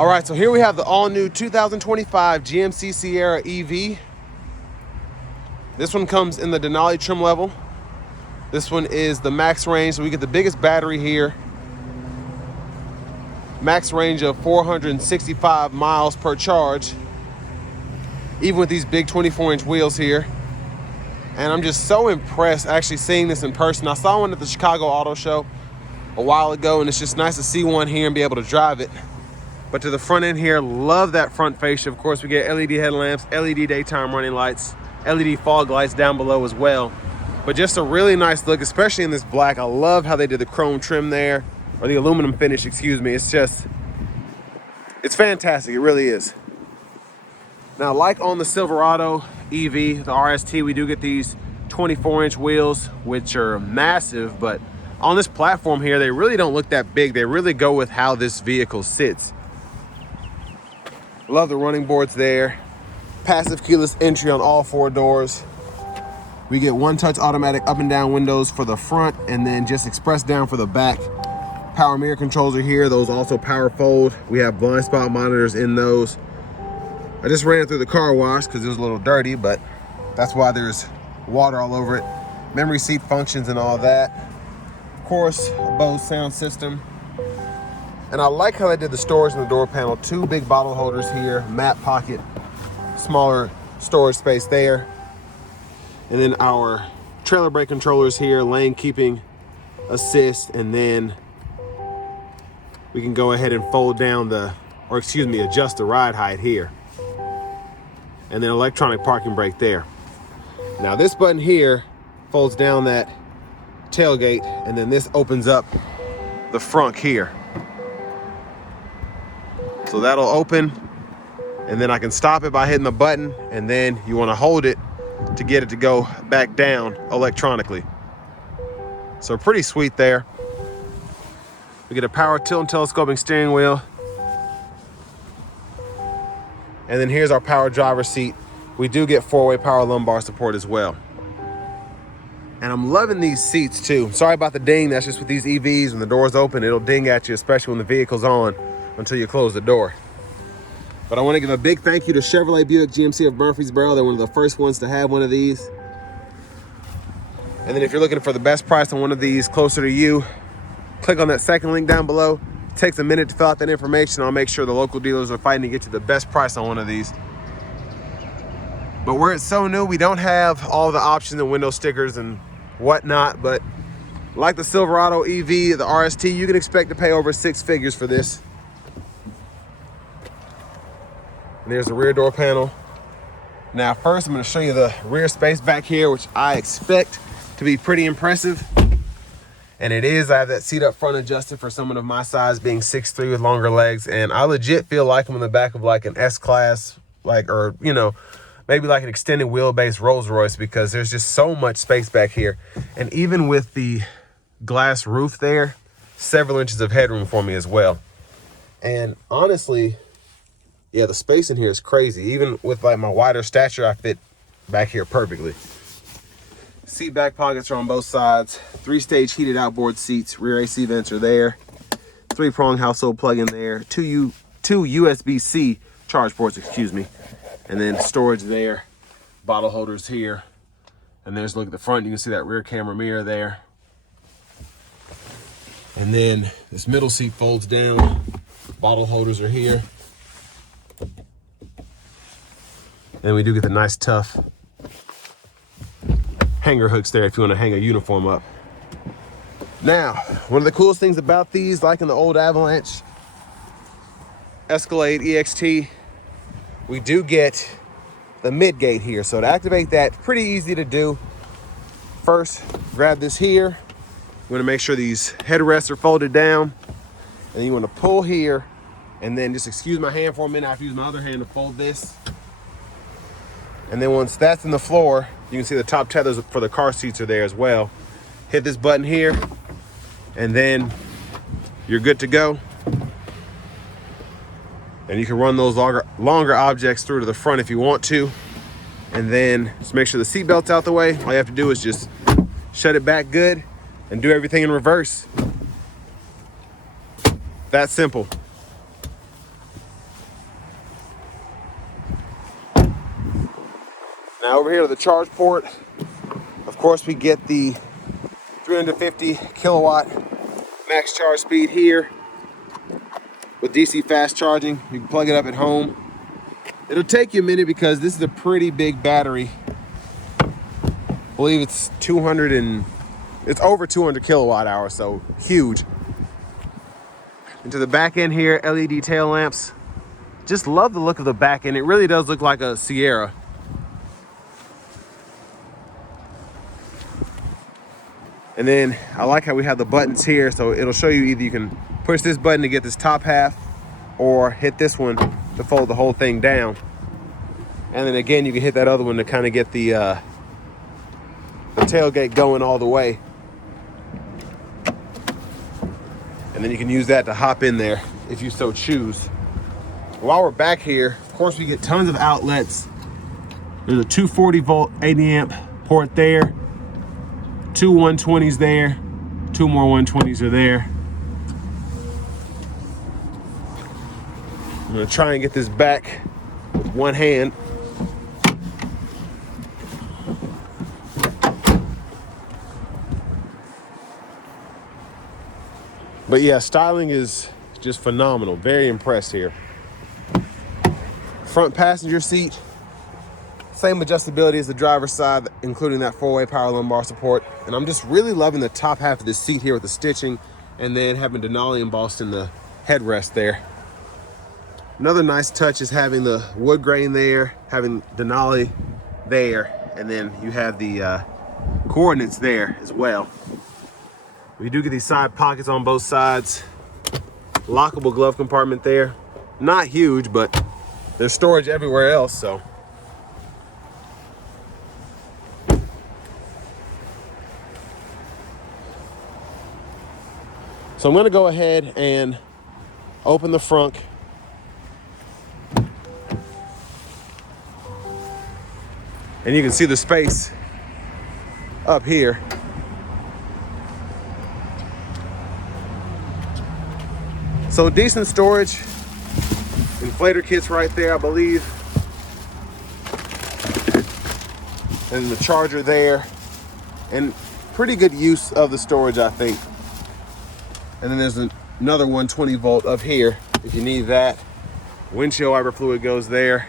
All right, so here we have the all-new 2025 GMC Sierra EV. This one comes in the Denali trim level. This one is the max range, so we get the biggest battery here. Max range of 465 miles per charge, even with these big 24-inch wheels here. And I'm just so impressed actually seeing this in person. I saw one at the Chicago Auto Show a while ago, and it's just nice to see one here and be able to drive it. But to the front end here, love that front fascia. Of course, we get LED headlamps, LED daytime running lights, LED fog lights down below as well. But just a really nice look, especially in this black. I love how they did the chrome trim there, or the aluminum finish, excuse me. It's fantastic, it really is. Now, like on the Silverado EV, the RST, we do get these 24-inch wheels, which are massive, but on this platform here, they really don't look that big. They really go with how this vehicle sits. Love the running boards there. Passive keyless entry on all four doors. We get one-touch automatic up and down windows for the front, and then just express down for the back. Power mirror controls are here. Those also power fold. We have blind spot monitors in those. I just ran it through the car wash because it was a little dirty, but that's why there's water all over it. Memory seat functions and all that. Of course, a Bose sound system. And I like how they did the storage in the door panel. Two big bottle holders here, map pocket, smaller storage space there. And then our trailer brake controllers here, lane keeping assist, and then we can go ahead and fold down adjust the ride height here. And then electronic parking brake there. Now this button here folds down that tailgate, and then this opens up the front here. So that'll open, and then I can stop it by hitting the button, and then you want to hold it to get it to go back down electronically. So pretty sweet there. We get a power tilt and telescoping steering wheel. And then here's our power driver's seat. We do get four-way power lumbar support as well. And I'm loving these seats too. Sorry about the ding, that's just with these EVs. When the door's open, it'll ding at you, especially when the vehicle's on, until you close the door. But I want to give a big thank you to Chevrolet Buick GMC of Murfreesboro. They're one of the first ones to have one of these. And then if you're looking for the best price on one of these closer to you, click on that second link down below. It takes a minute to fill out that information. I'll make sure the local dealers are fighting to get you the best price on one of these. But where it's so new, we don't have all the options and window stickers and whatnot. But like the Silverado EV, the RST, you can expect to pay over six figures for this. And there's the rear door panel. Now first I'm going to show you the rear space back here, which I expect to be pretty impressive. And it is. I have that seat up front adjusted for someone of my size, being 6'3" with longer legs. And I legit feel like I'm in the back of like an S-Class, or maybe like an extended wheelbase Rolls Royce, because there's just so much space back here. And even with the glass roof there, several inches of headroom for me as well. And honestly, yeah, the space in here is crazy. Even with like my wider stature, I fit back here perfectly. Seat back pockets are on both sides. 3-stage heated outboard seats. Rear AC vents are there. 3-prong household plug-in there. Two USB-C charge ports, excuse me. And then storage there. Bottle holders here. And there's a look at the front. You can see that rear camera mirror there. And then this middle seat folds down. Bottle holders are here. And we do get the nice tough hanger hooks there if you want to hang a uniform up. Now, one of the coolest things about these, like in the old Avalanche Escalade EXT, we do get the mid gate here. So to activate that, pretty easy to do. First, grab this here. You want to make sure these headrests are folded down. And then you want to pull here, and then just excuse my hand for a minute. I have to use my other hand to fold this. And then once that's in the floor, you can see the top tethers for the car seats are there as well. Hit this button here, and then you're good to go. And you can run those longer objects through to the front if you want to. And then just make sure the seat belt's out the way. All you have to do is just shut it back good and do everything in reverse. That simple. Now over here to the charge port, of course we get the 350 kilowatt max charge speed here with DC fast charging. You can plug it up at home. It'll take you a minute because this is a pretty big battery. I believe it's it's over 200 kilowatt hours, so huge. Into the back end here, LED tail lamps. Just love the look of the back end. It really does look like a Sierra. And then I like how we have the buttons here, so it'll show you either you can push this button to get this top half or hit this one to fold the whole thing down. And then again, you can hit that other one to kind of get the tailgate going all the way. And then you can use that to hop in there if you so choose. While we're back here, of course, we get tons of outlets. There's a 240 volt 80 amp port there, two 120s there, two more 120s are there. I'm gonna try and get this back with one hand. But yeah, styling is just phenomenal. Very impressed here. Front passenger seat, same adjustability as the driver's side, including that 4-way power lumbar support. And I'm just really loving the top half of this seat here with the stitching and then having Denali embossed in the headrest there. Another nice touch is having the wood grain there, having Denali there, and then you have the coordinates there as well. We do get these side pockets on both sides. Lockable glove compartment there. Not huge, but there's storage everywhere else, so. So I'm gonna go ahead and open the front. And you can see the space up here. So decent storage, inflator kits right there, I believe. And the charger there. And pretty good use of the storage, I think. And then there's another 120 volt up here if you need that. Windshield wiper fluid goes there.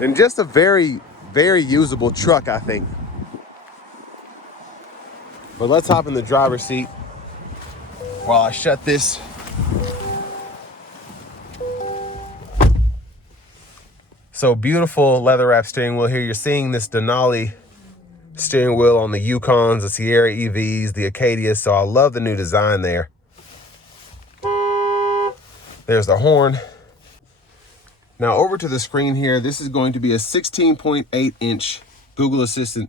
And just a very, very usable truck, I think. But let's hop in the driver's seat while I shut this. So beautiful leather wrap steering wheel here. You're seeing this Denali steering wheel on the Yukons, the Sierra EVs, the Acadias. So I love the new design there. There's the horn. Now over to the screen here, this is going to be a 16.8 inch Google Assistant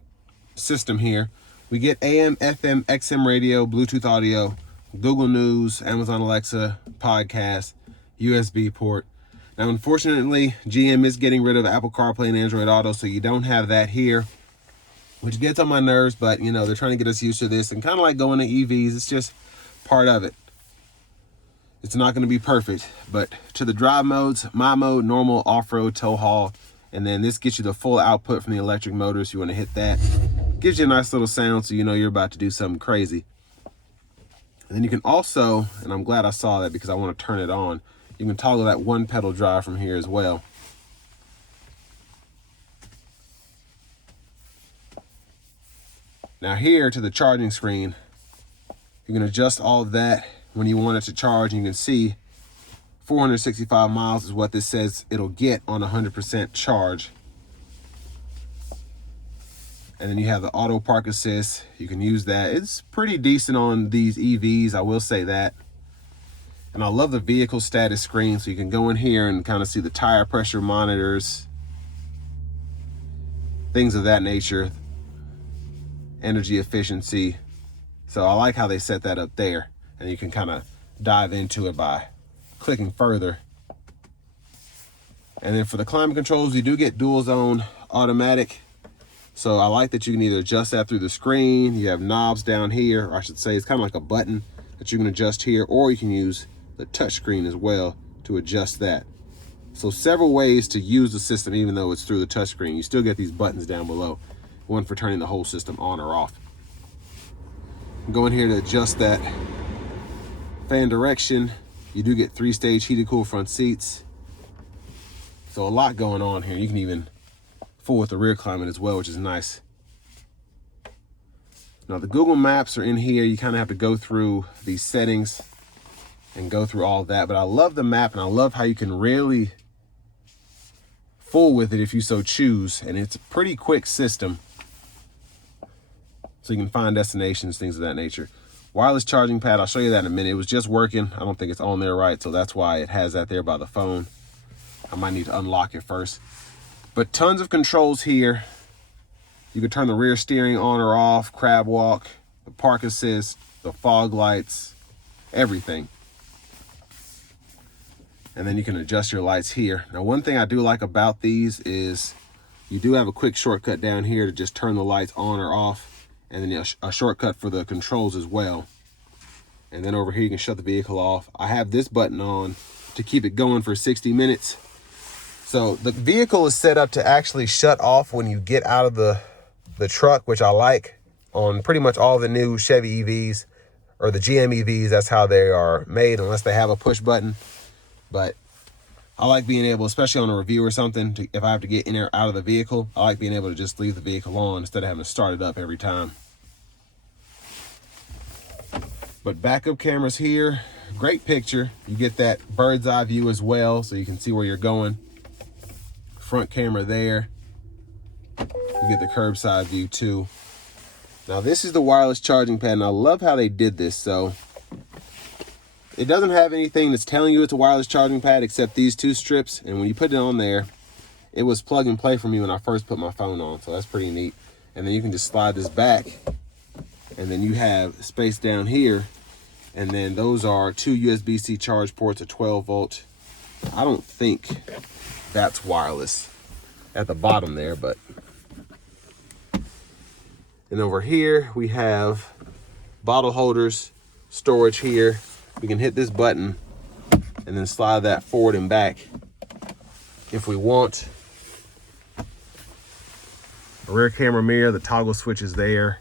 system here. We get AM, FM, XM radio, Bluetooth audio, Google News, Amazon Alexa, podcast, USB port. Now, unfortunately, GM is getting rid of Apple CarPlay and Android Auto, so you don't have that here, which gets on my nerves, but you know, they're trying to get us used to this, and kind of like going to EVs, it's just part of it. It's not going to be perfect, but to the drive modes, my mode, normal, off-road, tow haul, and then this gets you the full output from the electric motor, so you want to hit that. Gives you a nice little sound, so you know you're about to do something crazy. And then you can also, and I'm glad I saw that because I want to turn it on, you can toggle that one pedal drive from here as well. Now here to the charging screen, you can adjust all of that when you want it to charge. And you can see 465 miles is what this says it'll get on 100% charge. And then you have the auto park assist. You can use that. It's pretty decent on these EVs, I will say that. And I love the vehicle status screen, so you can go in here and kind of see the tire pressure monitors, things of that nature, energy efficiency. So I like how they set that up there, and you can kind of dive into it by clicking further. And then for the climate controls, you do get dual zone automatic. So I like that you can either adjust that through the screen. You have knobs down here, or I should say it's kind of like a button that you can adjust here, or you can use the touch screen as well to adjust that. So several ways to use the system, even though it's through the touchscreen. You still get these buttons down below. One for turning the whole system on or off. Go in here to adjust that fan direction. You do get 3-stage heated cool front seats. So a lot going on here. You can even fool with the rear climate as well, which is nice. Now the Google Maps are in here. You kind of have to go through these settings and go through all of that. But I love the map, and I love how you can really fool with it if you so choose. And it's a pretty quick system. So you can find destinations, things of that nature. Wireless charging pad, I'll show you that in a minute. It was just working. I don't think it's on there right, so that's why it has that there by the phone. I might need to unlock it first. But tons of controls here. You can turn the rear steering on or off, crab walk, the park assist, the fog lights, everything. And then you can adjust your lights here. Now, one thing I do like about these is you do have a quick shortcut down here to just turn the lights on or off, and then a shortcut for the controls as well. And then over here, you can shut the vehicle off. I have this button on to keep it going for 60 minutes. So the vehicle is set up to actually shut off when you get out of the truck, which I like on pretty much all the new Chevy EVs or the GM EVs. That's how they are made, unless they have a push button. But I like being able, especially on a review or something, if I have to get in or out of the vehicle, I like being able to just leave the vehicle on instead of having to start it up every time. But backup cameras here, great picture. You get that bird's eye view as well, so you can see where you're going. Front camera there. You get the curbside view too. Now this is the wireless charging pad, and I love how they did this. So it doesn't have anything that's telling you it's a wireless charging pad except these two strips, and when you put it on there, it was plug and play for me when I first put my phone on, so that's pretty neat. And then you can just slide this back, and then you have space down here, and then those are two USB-C charge ports, a 12 volt. I don't think that's wireless at the bottom there, but. And over here we have bottle holders, storage here. We can hit this button and then slide that forward and back if we want. A rear camera mirror, the toggle switch is there.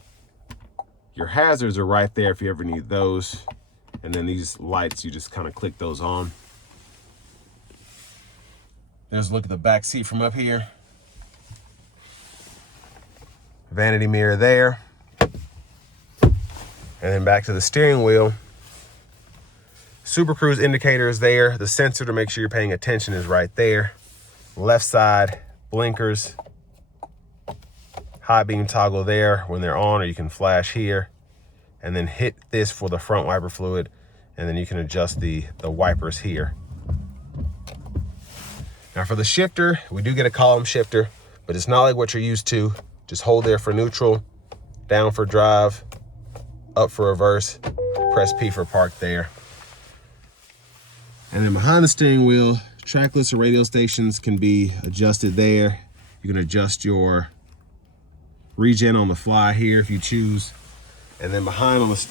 Your hazards are right there if you ever need those. And then these lights, you just kind of click those on. There's a look at the back seat from up here. Vanity mirror there. And then back to the steering wheel. Super Cruise indicator is there. The sensor to make sure you're paying attention is right there. Left side, blinkers. High beam toggle there when they're on, or you can flash here. And then hit this for the front wiper fluid. And then you can adjust the wipers here. Now for the shifter, we do get a column shifter, but it's not like what you're used to. Just hold there for neutral, down for drive, up for reverse, press P for park there. And then behind the steering wheel, track lists or radio stations can be adjusted there. You can adjust your regen on the fly here if you choose. And then behind on the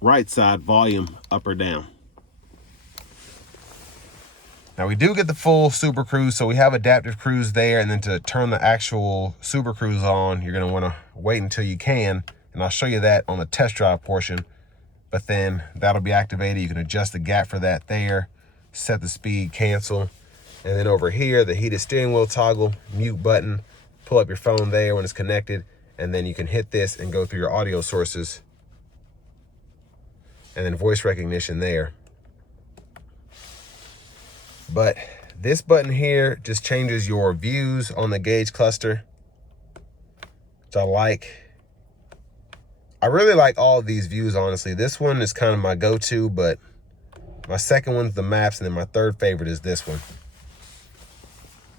right side, volume up or down. Now we do get the full Super Cruise, so we have adaptive cruise there, and then to turn the actual Super Cruise on, you're gonna wanna wait until you can, and I'll show you that on the test drive portion, but then that'll be activated. You can adjust the gap for that there, set the speed, cancel, and then over here, the heated steering wheel toggle, mute button, pull up your phone there when it's connected, and then you can hit this and go through your audio sources, and then voice recognition there. But this button here just changes your views on the gauge cluster, which I like. I really like all of these views, honestly. This one is kind of my go-to, but my second one's the maps, and then my third favorite is this one.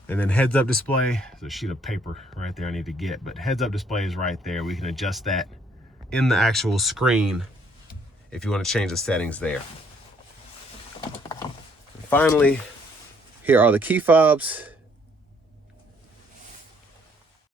And then heads-up display, there's a sheet of paper right there I need to get, but heads-up display is right there. We can adjust that in the actual screen if you want to change the settings there. And finally, here are the key fobs.